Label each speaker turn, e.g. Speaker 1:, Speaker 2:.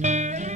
Speaker 1: Música